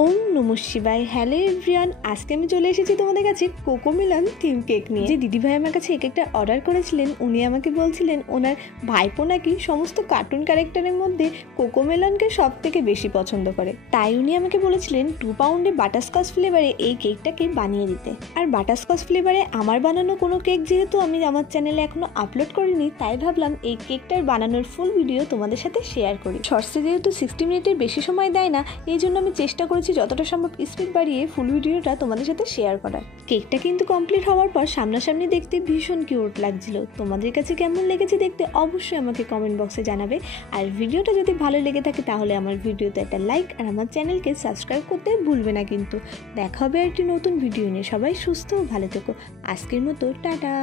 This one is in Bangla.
ওম নমঃ শিবায়। হ্যালো এভরিওয়ান, আজকে আমি চলে এসেছি তোমাদের কাছে কোকোমেলন থিম কেক নিয়ে। যে দিদিভাই আমার কাছে এই কেকটা অর্ডার করেছিলেন, উনি আমাকে বলছিলেন ওনার ভাইপো নাকি সমস্ত কার্টুন ক্যারেক্টারের মধ্যে কোকোমেলনকে সব থেকে বেশি পছন্দ করে। তাই উনি আমাকে বলেছিলেন 2 পাউন্ডে বাটারস্কচ ফ্লেভারে এই কেকটাকে বানিয়ে দিতে। আর বাটারস্কচ ফ্লেভারে আমার বানানো কোনো কেক যেহেতু আমি আমার চ্যানেলে এখনো আপলোড করিনি, তাই ভাবলাম এই কেকটার বানানোর ফুল ভিডিও তোমাদের সাথে শেয়ার করি। শর্টসে যেহেতু 60 মিনিটের বেশি সময় দেয় না, এই জন্য আমি চেষ্টা করেছি যতটা সম্ভব স্পিড বাড়িয়ে ফুল ভিডিওটা তোমাদের সাথে শেয়ার করার। কেকটা কিন্তু কমপ্লিট হওয়ার পর সামনাসামনি দেখতে ভীষণ কিউট লাগছিল। তোমাদের কাছে কেমন লেগেছে দেখতে অবশ্যই আমাকে কমেন্ট বক্সে জানাবে। আর ভিডিওটা যদি ভালো লেগে থাকে তাহলে আমার ভিডিওতে একটা লাইক আর আমার চ্যানেলকে সাবস্ক্রাইব করতে ভুলবে না কিন্তু। দেখা হবে একটি নতুন ভিডিও নিয়ে। সবাই সুস্থ ও ভালো থেকো। আজকের মতো টাটা।